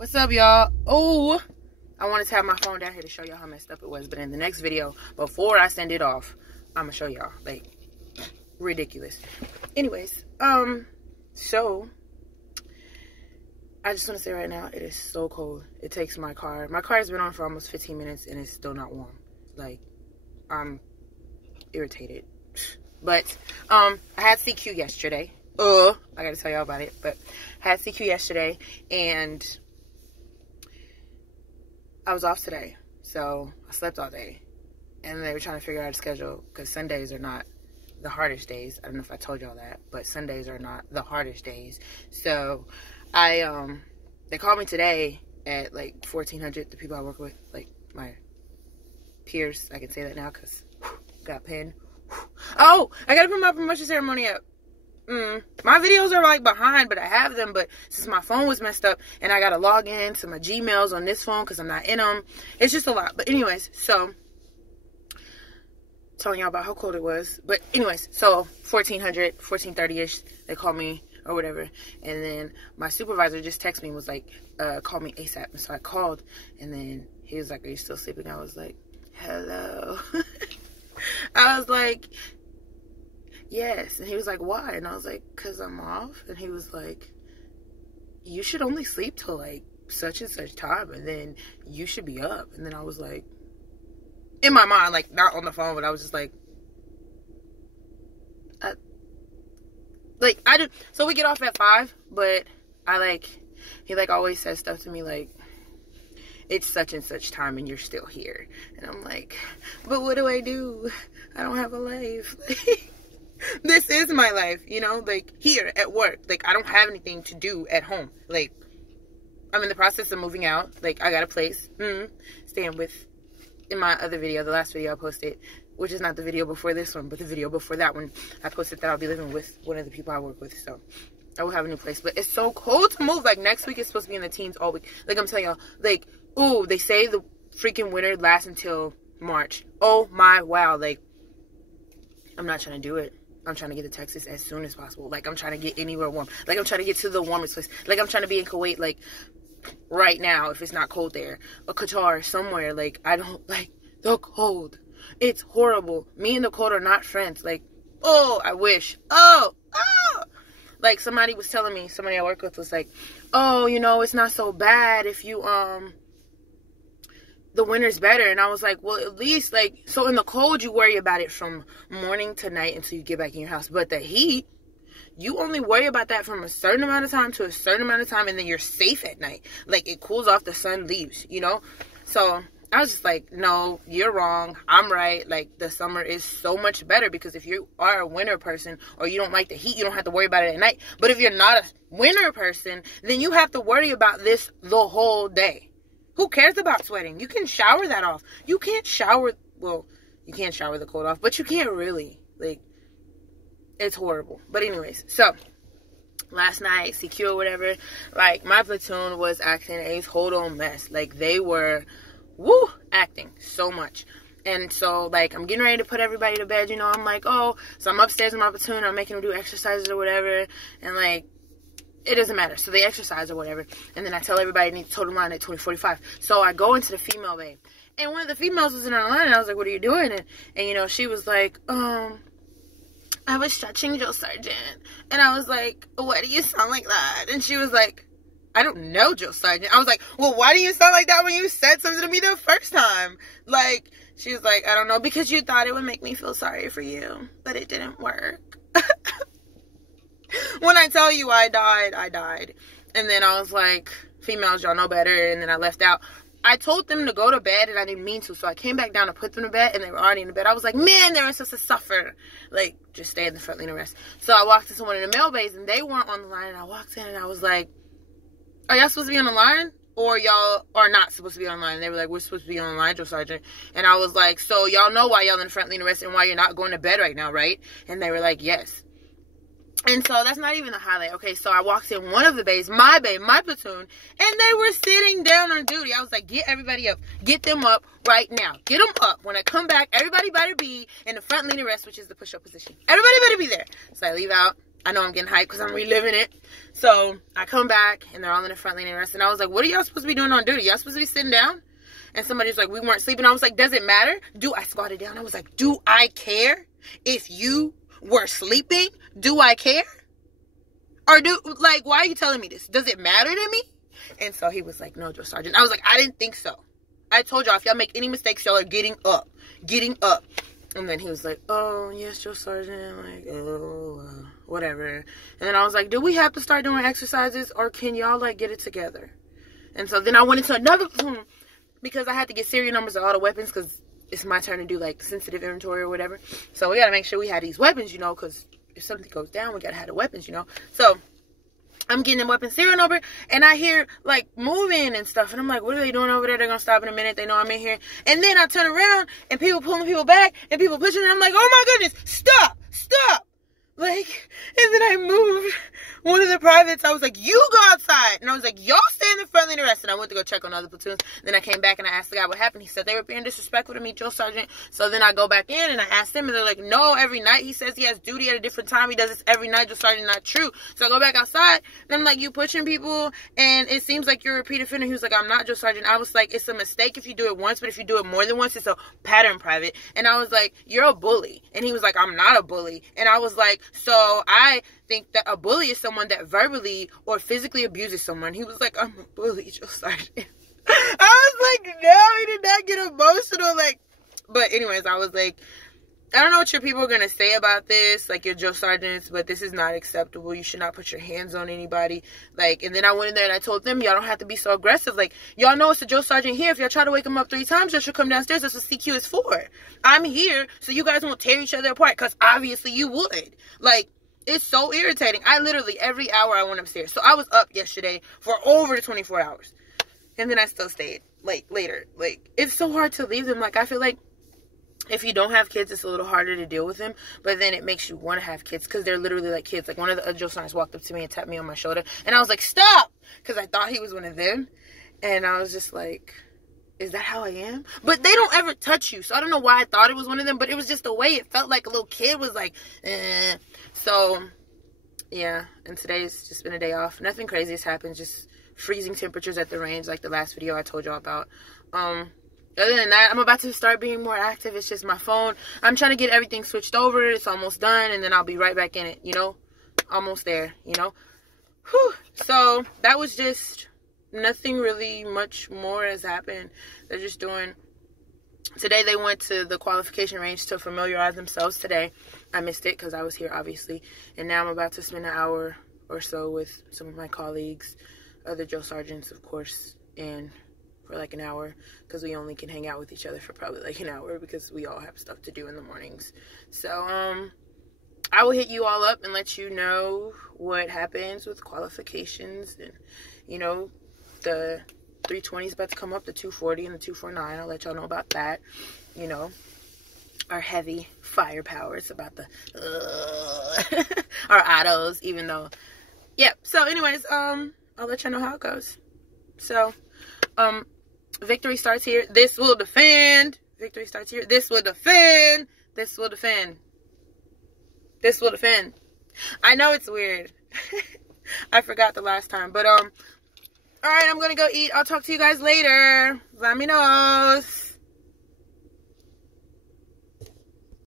What's up, y'all? Oh, I wanted to have my phone down here to show y'all how messed up it was, but in the next video, before I send it off, I'm gonna show y'all. Like, ridiculous. Anyways, so I just want to say right now, it is so cold. It takes my car has been on for almost 15 minutes and it's still not warm. Like, I'm irritated. But I had CQ yesterday. I gotta tell y'all about it. But I had CQ yesterday and I was off today, so I slept all day. And they were trying to figure out a schedule because Sundays are not the hardest days. I don't know if I told y'all that, but Sundays are not the hardest days. So they called me today at like 1400. The people I work with, like my peers, I can say that now because got pinned. Oh, I gotta put my promotion ceremony up. My videos are like behind, but I have them. But since my phone was messed up and I gotta log in to my Gmails on this phone because I'm not in them, it's just a lot. But anyways, so telling y'all about how cold it was. But anyways, so 1400, 1430-ish, they called me or whatever. And then my supervisor just texted me and was like, call me ASAP. And so I called and then he was like, are you still sleeping? I was like, hello. I was like, yes. And he was like, why? And I was like, because I'm off. And he was like, you should only sleep till like such and such time and then you should be up. And then I was like, in my mind, like not on the phone, but I was just like, so we get off at 5, but he like always says stuff to me like, it's such and such time and you're still here. And I'm like, but what do? I don't have a life. This is my life, you know, like here at work. Like I don't have anything to do at home. Like I'm in the process of moving out. Like I got a place, staying with, in my other video, the last video I posted, which is not the video before this one, but the video before that one, I posted that I'll be living with one of the people I work with. So I will have a new place, but it's so cold to move. Like next week is supposed to be in the teens all week. Like I'm telling y'all, like, ooh, they say the freaking winter lasts until March. Oh my, wow. Like I'm not trying to do it. I'm trying to get to Texas as soon as possible. Like I'm trying to get anywhere warm. Like I'm trying to get to the warmest place. Like I'm trying to be in Kuwait, like right now, if it's not cold there, or Qatar, somewhere. Like I don't like the cold. It's horrible. Me and the cold are not friends. Like, oh, I wish. Oh. Like somebody was telling me, somebody I work with was like, oh, you know, it's not so bad if you, the winter's better. And I was like, well, at least like, so in the cold, you worry about it from morning to night until you get back in your house. But the heat, you only worry about that from a certain amount of time to a certain amount of time. And then you're safe at night. Like it cools off, the sun leaves, you know? So I was just like, no, you're wrong. I'm right. Like the summer is so much better because if you are a winter person or you don't like the heat, you don't have to worry about it at night. But if you're not a winter person, then you have to worry about this the whole day. Who cares about sweating? You can shower that off. You can't shower, well, you can't shower the cold off, but you can't really. Like, it's horrible. But anyways, so last night, CQ or whatever, like my platoon was acting a total mess. Like they were, acting so much. And so, like, I'm getting ready to put everybody to bed, you know. I'm like, oh, so I'm upstairs in my platoon. I'm making them do exercises or whatever. And, like, it doesn't matter. So they exercise or whatever. And then I tell everybody they need to total line at 20:45. So I go into the female bay. And one of the females was in her line. And I was like, what are you doing? And you know, she was like, I was stretching Joe Sargent. And I was like, why do you sound like that? And she was like, I don't know, Joe Sargent. I was like, well, why do you sound like that when you said something to me the first time? Like, she was like, I don't know, because you thought it would make me feel sorry for you, but it didn't work. When I tell you I died, I died. And then I was like, females, y'all know better. And then I left out. I told them to go to bed, and I didn't mean to. So I came back down to put them to bed, and they were already in the bed. I was like, man, they were supposed to suffer. Like, just stay in the front lane and rest. So I walked into one of the male bays, and they weren't on the line. And I walked in, and I was like, are y'all supposed to be on the line? Or y'all are not supposed to be on the line? And they were like, we're supposed to be on the line, Joe Sargent. And I was like, so y'all know why y'all in the front lane and rest and why you're not going to bed right now, right? And they were like, yes. And so that's not even the highlight. Okay, so I walked in one of the bays, my bay, my platoon, and they were sitting down on duty. I was like, get everybody up. Get them up right now. Get them up. When I come back, everybody better be in the front lane and rest, which is the push-up position. Everybody better be there. So I leave out. I know I'm getting hyped because I'm reliving it. So I come back and they're all in the front leaning rest. And I was like, what are y'all supposed to be doing on duty? Y'all supposed to be sitting down? And somebody's like, we weren't sleeping. I was like, does it matter? I squatted down. I was like, do I care if you were sleeping? Do I care? Or why are you telling me this? Does it matter to me? And so he was like, no, Drill Sergeant. I was like, I didn't think so. I told y'all, if y'all make any mistakes, y'all are getting up. Getting up. And then he was like, oh, yes, Drill Sergeant. Like, whatever. And then I was like, do we have to start doing exercises? Or can y'all, get it together? And so then I went into another room because I had to get serial numbers of all the weapons because it's my turn to do, sensitive inventory or whatever. So we got to make sure we have these weapons, because if something goes down, we got to have the weapons, So I'm getting them weapon serial number, and I hear, moving and stuff. And I'm like, what are they doing over there? They're going to stop in a minute. They know I'm in here. And then I turn around, and people pulling people back, and people pushing. And I'm like, oh, my goodness, stop. And then I moved one of the privates. I was like, you go outside. And I was like, y'all stay in the front line and rest. And I went to go check on other platoons. Then I came back, and I asked the guy what happened. He said they were being disrespectful to me, Drill Sergeant. So then I go back in, and I asked them, and they're like, no, every night. He says he has duty at a different time. He does this every night, Drill Sergeant. Not true. So I go back outside, and I'm like, you pushing people, and it seems like you're a repeat offender. He was like, I'm not, Drill Sergeant. I was like, it's a mistake if you do it once, but if you do it more than once, it's a pattern, private. And I was like, you're a bully. And he was like, I'm not a bully. And I was like, so I think that a bully is someone that verbally or physically abuses someone. He was like, I'm a bully, Drill Sergeant. I was like, no, he did not get emotional. But anyways, I was like, I don't know what your people are going to say about this, your Drill Sergeants, but this is not acceptable. You should not put your hands on anybody. And then I went in there and I told them, y'all don't have to be so aggressive. Y'all know it's a Drill Sergeant here. If y'all try to wake him up 3 times, y'all should come downstairs. That's what CQ is for. I'm here so you guys won't tear each other apart, because obviously you would. It's so irritating. I literally, every hour I went upstairs. So I was up yesterday for over 24 hours. And then I still stayed, later. It's so hard to leave them. I feel like if you don't have kids, it's a little harder to deal with them. But then it makes you want to have kids because they're literally like kids. One of the drill sergeants walked up to me and tapped me on my shoulder. And I was like, stop! Because I thought he was one of them. And I was just like, is that how I am? But they don't ever touch you. So I don't know why I thought it was one of them. But it was just the way it felt like a little kid was like, eh. So, yeah. And today's just been a day off. Nothing crazy has happened. Just freezing temperatures at the range like the last video I told y'all about. Other than that, I'm about to start being more active. It's just my phone. I'm trying to get everything switched over. It's almost done. And then I'll be right back in it, you know? Almost there, you know? Whew. So, that was just... nothing really much more has happened. They're just doing... Today they went to the qualification range to familiarize themselves today. I missed it because I was here, obviously. And now I'm about to spend an hour or so with some of my colleagues, other drill sergeants, of course, and for like an hour because we only can hang out with each other for probably like an hour because we all have stuff to do in the mornings. So, I will hit you all up and let you know what happens with qualifications and, you know, the 320 is about to come up, the 240 and the 249. I'll let y'all know about that. You know, our heavy firepower. It's about the our autos, even though, yeah. So, anyways, I'll let y'all know how it goes. So, victory starts here. This will defend. Victory starts here. This will defend. This will defend. This will defend. I know it's weird. I forgot the last time, but alright, I'm gonna go eat. I'll talk to you guys later. Vaminos.